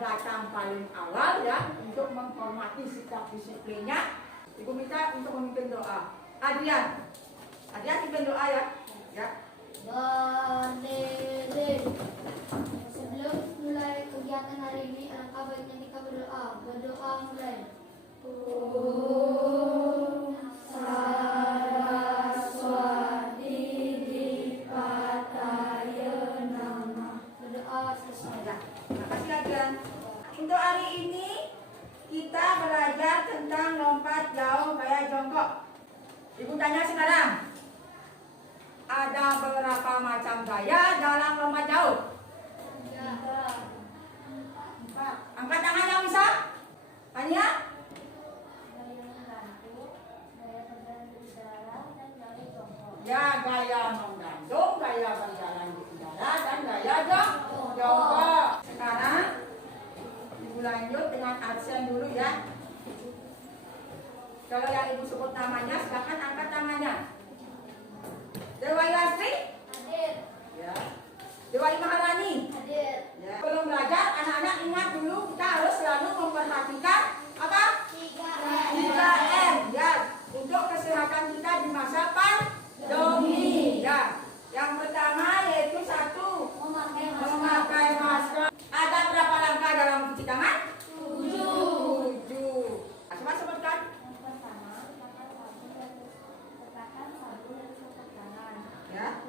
datang paling awal ya untuk menghormati sikap disiplinnya. Ibu minta untuk memimpin doa. Adrian pimpin doa ya. Ya. Berdiri. Sebelum mulai kegiatan hari ini, alangkah baiknya kita berdoa. Berdoa mulai. Om Saraswati Dipataya Namah. Berdoa selesai. Ya. Terima kasih Adrian. Untuk hari ini kita belajar tentang lompat jauh gaya jongkok. Ibu tanya sekarang, ada berapa macam gaya dalam lompat jauh? Empat. Angkat tangan yang bisa. Tanya. Ya, gaya menggantung, gaya berjalan di udara, dan gaya jongkok. Sekarang ibu lanjut dengan absen dulu ya. Kalau yang ibu sebut namanya, silakan angkat tangannya. Dewa Yasri? Hadir. Ya. Dewa Maharani? Hadir. Ya. Belum belajar, anak-anak ingat dulu kita harus selalu memperhatikan apa? 3M. Ya. Untuk kesehatan kita di masa pandemi. Ya. Yang pertama yaitu satu, memakai masker. Ada berapa langkah dalam cuci tangan? 7. Coba sebutkan. Ya.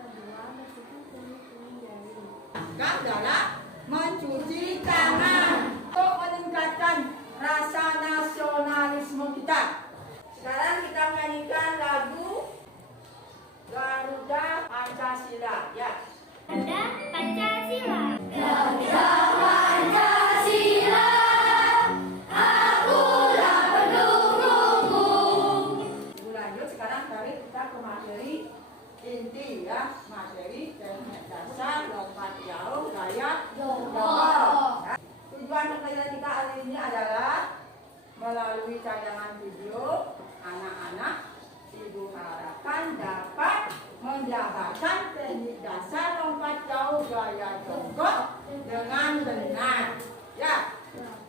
Langkah dalam mencuci tangan untuk meningkatkan rasa nasionalisme kita. Sekarang kita menyanyikan lagu Garuda Pancasila. Ya. Garuda Pancasila. Garuda Pancasila, akulah pendukungmu. Ibu lanjut sekarang tarik kita ke materi inti ya, materi teknik dasar lompat jauh gaya jongkok. Ya. Tujuan pembelajaran kita hari ini adalah melalui tayangan video anak-anak ibu harapkan dapat mendapatkan teknik dasar lompat jauh gaya jongkok dengan benar. Ya.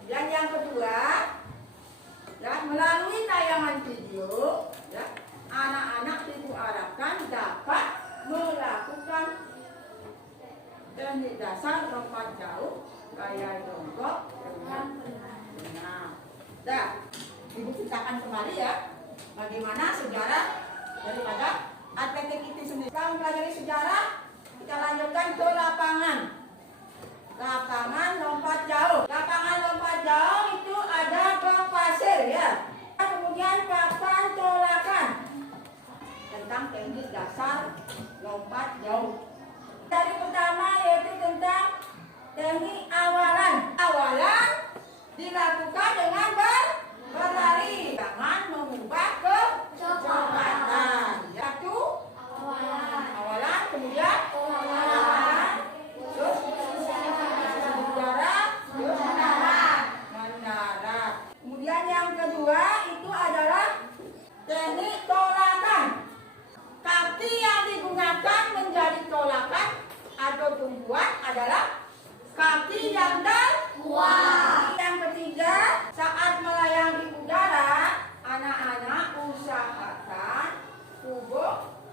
Dan yang kedua, ya, melalui tayangan video, ya, anak-anak ibu harapkan dapat melakukan teknik dasar lompat jauh gaya jongkok dengan benar. Dah, ibu ceritakan kembali ya, bagaimana sejarah daripada atletik itu sendiri. Kita mempelajari sejarah, kita lanjutkan ke lapangan. Lapangan lompat jauh. Lapangan lompat jauh itu ada pasir ya. Kemudian papan tolakan. Tentang teknik dasar lompat jauh. Dari pertama yaitu tentang teknik awalan. Awalan dilakukan dengan berlari. Jangan mengubah kecepatan. Satu, awalan, kemudian awalan, terus mendarat, terus mendarat. Kemudian yang kedua itu adalah teknik tolakan. Kaki yang digunakan menjadi tolakan atau tumpuan adalah kaki yang kuat. Yang ketiga, saat melayang di udara, anak-anak usahakan tubuh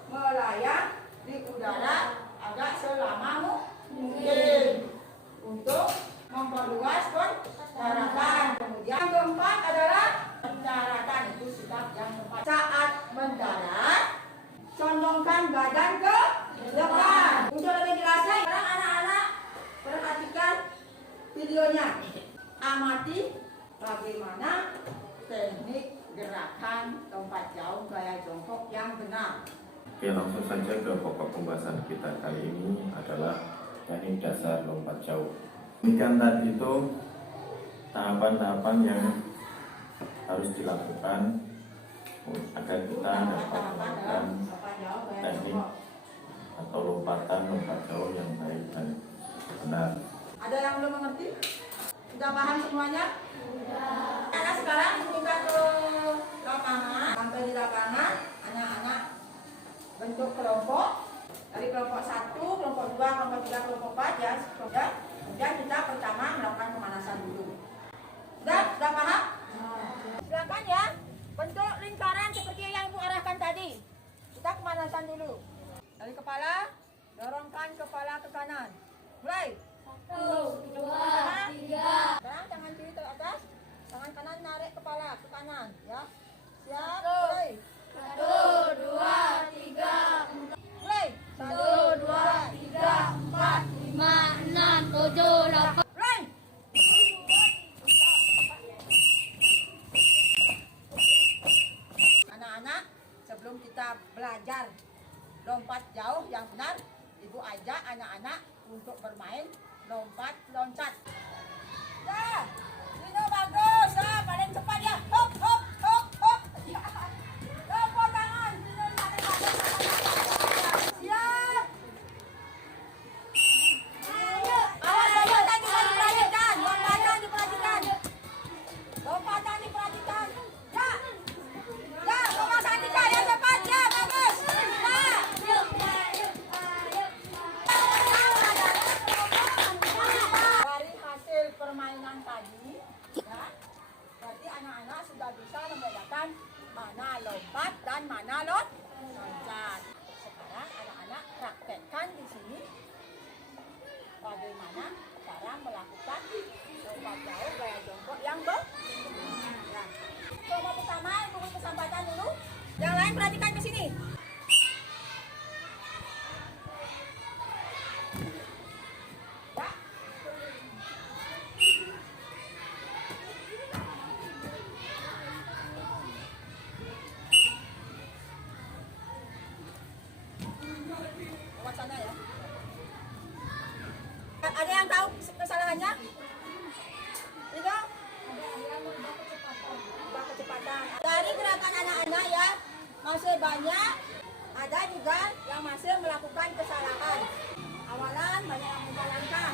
melayang di udara agak selama mungkin untuk memperluas daratan. Kemudian yang keempat adalah pendaratan, itu sikap yang keempat. Saat mendarat, condongkan badan ke depan. Untuk lebih jelasnya, sekarang anak-anak perhatikan videonya. Amati bagaimana teknik gerakan lompat jauh gaya jongkok yang benar. Oke, langsung saja ke pokok pembahasan kita kali ini adalah teknik dasar lompat jauh. Demikian tadi itu tahapan-tahapan yang harus dilakukan agar kita dapat melakukan teknik atau lompatan lompat jauh yang baik dan benar. Ada yang belum mengerti? Sudah paham semuanya? Sudah. Karena sekarang kita ke lapangan. Sampai di lapangan, anak-anak bentuk kelompok. Dari kelompok 1, kelompok 2, kelompok 3, kelompok 4 ya. Kemudian kita pertama melakukan pemanasan dulu. Sudah paham? Silakan ya. Bentuk lingkaran seperti yang Ibu arahkan tadi. Kita pemanasan dulu. Dari kepala, dorongkan kepala ke kanan. Mulai. 1, 2, 3. Sekarang tangan kiri ke atas, tangan kanan narik kepala ke kanan, ya. Siap, mulai. 1, 2, 3. Mulai. 1, 2, 3, 4, 5, 6, 7, 8. Mulai. Anak-anak, sebelum kita belajar lompat jauh yang benar, Ibu ajak anak-anak untuk bermain lompat loncat. Ya, ini bagus. Ya, paling cepat ya. Hop, hop, hop, hop. Ya. Lompat tangan. Siap. Awas, lompatan juga diperhatikan. Lompatan diperhatikan. Lompatan diperhatikan. Ya. Ya, lompatan tiga ya cepat. Ya, bagus. Ya. Dari hasil permainan tadi, ya, berarti anak-anak sudah bisa membedakan mana lompat dan mana loncat. Sekarang anak-anak praktekkan di sini bagaimana cara melakukan lompat jauh gaya jongkok yang benar. Ya. Coba pertama, beri kesempatan dulu. Yang lain perhatikan ke sini. Ya. Lewat sana ya. Ada yang tahu kesalahannya? Tidak? Ubah kecepatan. Dari gerakan anak-anak ya, masih banyak. Ada juga yang masih melakukan kesalahan. Awalan banyak yang menjalankan.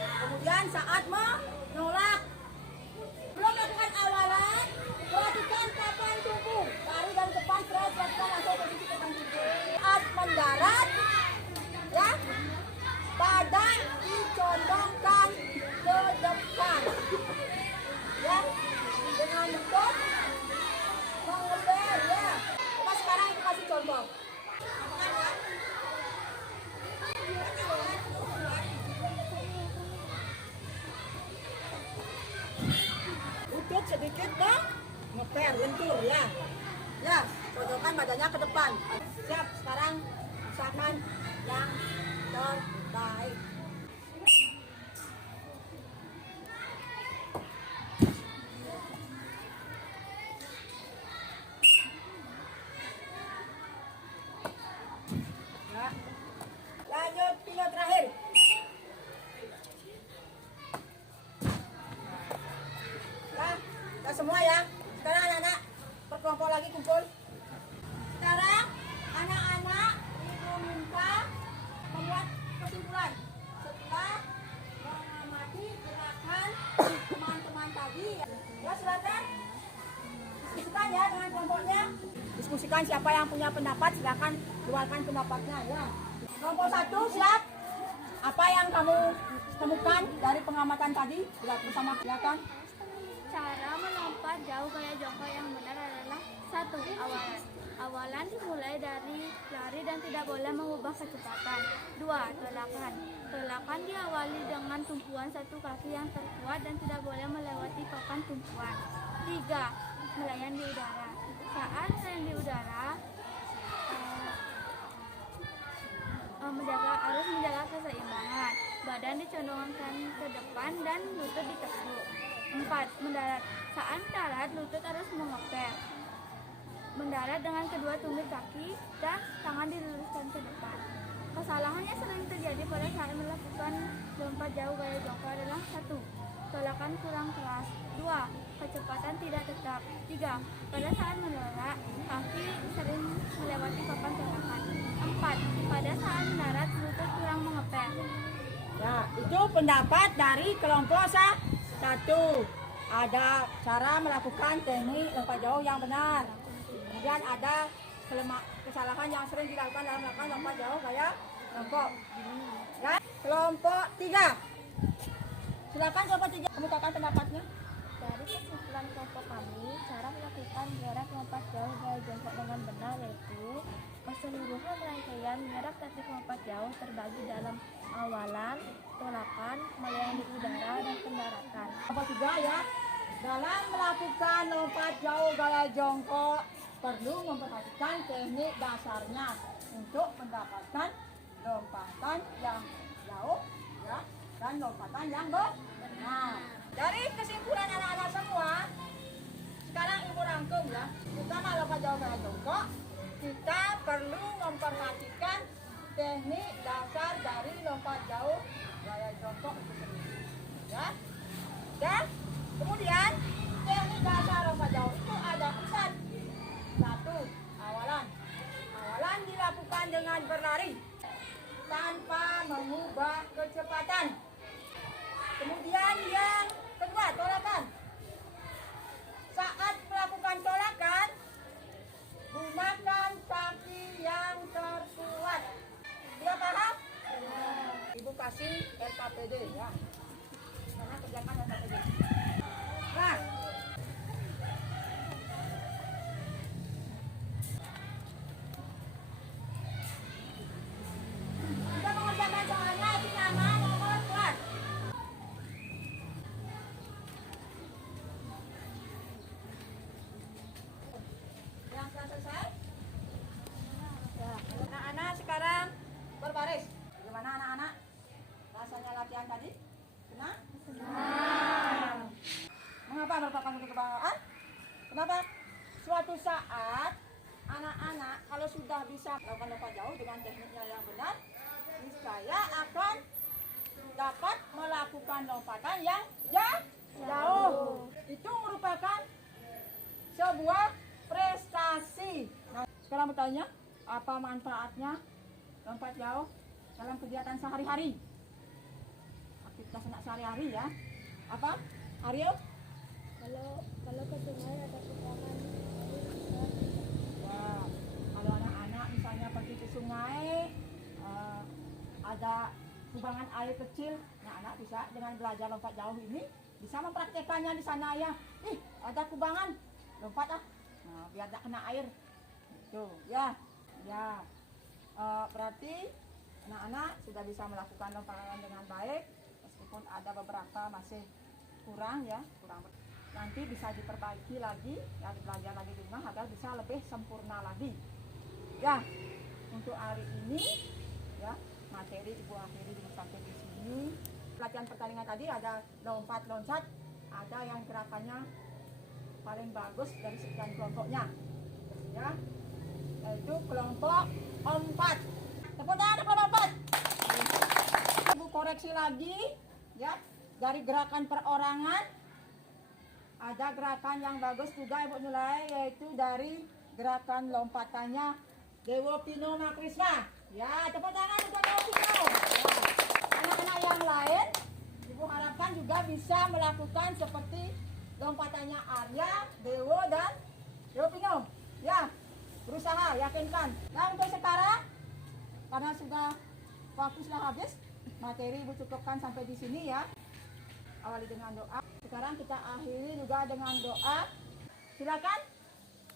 Kemudian saat menolak. Belum melakukan awalan, perhatikan papan tubuh. Tarik dari depan, perhatikan langsung posisi papan tubuh. Saat mendarat, ya, badan dicondongkan ke depan. Ya, dengan bentuk mengeber, ya. Coba sekarang itu kasih contoh. Lakukan ya. Lutut sedikit dong, ngeper, lentur ya. Ya, codokkan badannya ke depan. Siap, sekarang usahakan yang terbaik. Ya. Lanjut pilot terakhir. Ya, kita semua ya. Sekarang anak-anak berkelompok lagi kumpul. Sekarang anak-anak Ibu minta membuat kesimpulan setelah mengamati gerakan teman-teman tadi. Ya, silakan diskusikan ya dengan kelompoknya. Diskusikan siapa yang punya pendapat, silakan keluarkan pendapatnya ya. Kelompok 1 siap. Apa yang kamu temukan dari pengamatan tadi? Bersama silakan. Cara melompat jauh gaya jongkok yang benar adalah 1. Awalan. Awalan dimulai dari lari dan tidak boleh mengubah kecepatan. 2. Tolakan. Tolakan diawali dengan tumpuan satu kaki yang terkuat dan tidak boleh melewati papan tumpuan. 3. Melayang di udara. Saat melayang di udara, harus menjaga keseimbangan. Badan dicondongkan ke depan dan lutut ditekuk. 4. Mendarat. Saat mendarat, lutut harus mengeper. Mendarat dengan kedua tumit kaki dan tangan diluruskan ke depan. Kesalahan yang sering terjadi pada saat melakukan lompat jauh gaya jongkok adalah 1. Tolakan kurang keras. 2. Kecepatan tidak tetap. 3. Pada saat mendarat, kaki sering melewati papan tolakan. 4. Pada saat mendarat, lutut kurang mengeper. Ya, itu pendapat dari kelompok 1. Ada cara melakukan teknik lompat jauh yang benar. Kemudian ada kesalahan yang sering dilakukan dalam melakukan lompat jauh gaya jongkok. Ya, kelompok 3. Silakan Bapak Tiga kemukakan pendapatnya. Dari kesimpulan kelompok kami, cara melakukan jarak lompat jauh gaya jongkok dengan benar yaitu keseluruhan rangkaian jarak taktik lompat jauh terbagi dalam awalan, tolakan, melayani udara, dan pendaratan. Bapak Tiga ya. Dalam melakukan lompat jauh gaya jongkok perlu memperhatikan teknik dasarnya untuk mendapatkan lompatan yang jauh ya dan lompatan yang benar. Dari kesimpulan anak-anak semua, sekarang ibu rangkum ya. Pertama lompat jauh gaya jongkok, kita perlu memperhatikan teknik dasar dari lompat jauh gaya jongkok itu sendiri. Ya. Dan kemudian teknik dasar lompat jauh itu ada 4. 1. Awalan. Awalan dilakukan dengan berlari tanpa mengubah kecepatan. Kemudian yang kedua, tolakan. Saat melakukan tolakan, gunakan kaki yang terkuat. Dia paham? Ibu kasih LKPD ya. Karena kerjakan LKPD. Nah, kita mengerjakan soalnya itu nama nomor kelas. Yang sudah selesai? Ya. Anak-anak sekarang berbaris. Bagaimana anak-anak? Rasanya latihan tadi? Senang? Senang. Mengapa Bapak kamu kebanggaan? Kenapa? Suatu saat anak-anak kalau sudah bisa melakukan lompat jauh dengan tekniknya yang benar, niscaya akan dapat melakukan lompatan yang jauh. Itu merupakan sebuah prestasi. Nah, sekarang bertanya, apa manfaatnya lompat jauh dalam kegiatan sehari-hari? Aktivitas anak sehari-hari ya. Apa? Aryo? Kalau ke sungai ada kubangan. Wah, kalau anak-anak misalnya pergi ke sungai, ada kubangan air kecil, anak-anak bisa dengan belajar lompat jauh ini bisa mempraktekannya di sana ya. Ih, ada kubangan, lompat ah. Nah, biar tidak kena air. Tuh, ya, ya. Berarti anak-anak sudah bisa melakukan lompatan dengan baik, meskipun ada beberapa masih kurang ya, kurang. Nanti bisa diperbaiki lagi, ya belajar lagi di rumah agar bisa lebih sempurna lagi. Ya, untuk hari ini ya materi ibu akhiri sampai di sini. Pelatihan pertandingan tadi ada lompat loncat, ada yang gerakannya paling bagus dari sekian kelompoknya, ya, yaitu kelompok 4. Tepuk tangan kelompok 4. Ibu koreksi lagi, ya, dari gerakan perorangan. Ada gerakan yang bagus juga Ibu nilai, yaitu dari gerakan lompatannya Dewo Pino Makrisma. Ya, tepuk tangan untuk Dewo Pino. Ya. Anak-anak yang lain, Ibu harapkan juga bisa melakukan seperti lompatannya Arya, Dewo, dan Dewo Pino. Ya, berusaha, yakinkan. Nah, untuk sekarang, karena sudah waktu sudah habis, materi Ibu cukupkan sampai di sini ya. Awali dengan doa. Sekarang kita akhiri juga dengan doa. Silakan.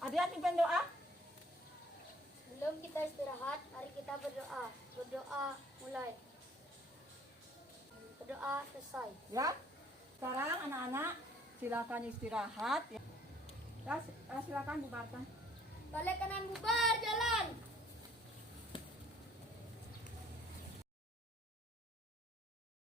Adrian pimpin doa. Sebelum kita istirahat, mari kita berdoa. Berdoa mulai. Berdoa selesai. Ya. Sekarang anak-anak silakan istirahat. Ya, silakan bubarkan. Balik kanan bubar, jalan.